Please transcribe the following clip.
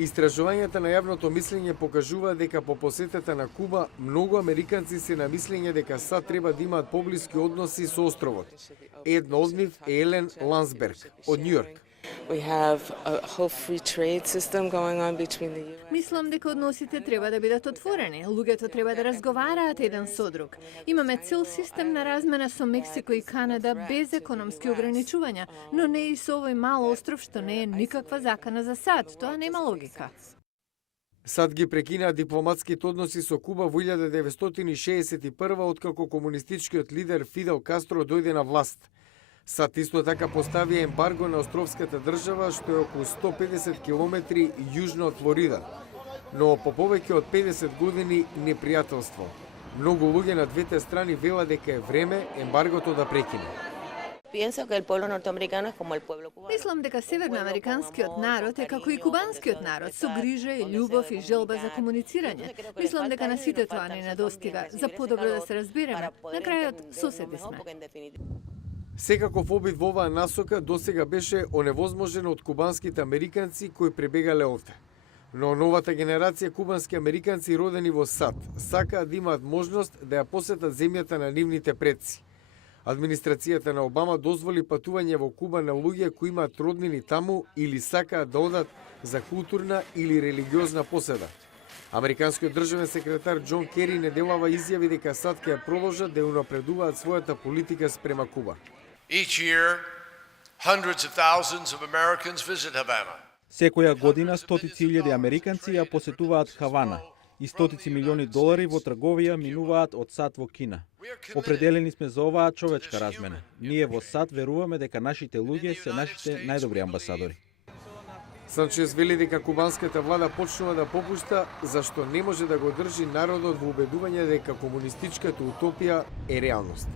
Истражувањата на јавното мислење покажуваат дека по посетата на Куба многу американци се на мислење дека САД треба да имаат поблиски односи со островот. Една од нив е Елен Ландсберг од Њујорк. Мислам дека односите треба да бидат отворени. Луѓето треба да разговараат еден со друг. Имаме цел систем на размена со Мексико и Канада без економски ограничувања, но не и со овој мал остров што не е никаква закана за САД. Тоа нема логика. САД ги прекинаа дипломатските односи со Куба во 1961 откако комунистичкиот лидер Фидел Кастро дојде на власт. САД исто така поставија ембарго на островската држава што е околу 150 километри јужно од Флорида, но по повеќе од 50 години непријателство. Многу луѓе на двете страни велат дека е време ембаргото да прекине. Мислам дека северноамериканскиот народ е како и кубанскиот народ, со грижа и љубов и желба за комуницирање. Мислам дека на сите тоа не недостига, за подобро да се разбереме. На крајот соседи сме. Секаков обид во оваа насока досега беше оневозможено од кубанските американци кои пребегале овде. Но новата генерација кубански американци родени во САД сакаат да имаат можност да ја посетат земјата на нивните предци. Администрацијата на Обама дозволи патување во Куба на луѓе кои имаат роднини таму или сакаат да одат за културна или религиозна поседа. Американскиот државен секретар Џон Кери неделава изјави дека САД ќе ја продолжат да ја унапредуваат својата политика спрема Куба. Each year, hundreds of thousands of Americans visit Havana. Секоја година стотици илјади американци ја посетуваат Хавана и стотици милиони долари во трговија минуваат од САД во Кина. Определени сме за оваа човечка размена. Ние во САД веруваме дека нашите луѓе се нашите најдобри амбасадори. Санчес вели дека кубанската влада почнува да попушта зашто не може да го држи народот во убедување дека комунистичката утопија е реалност.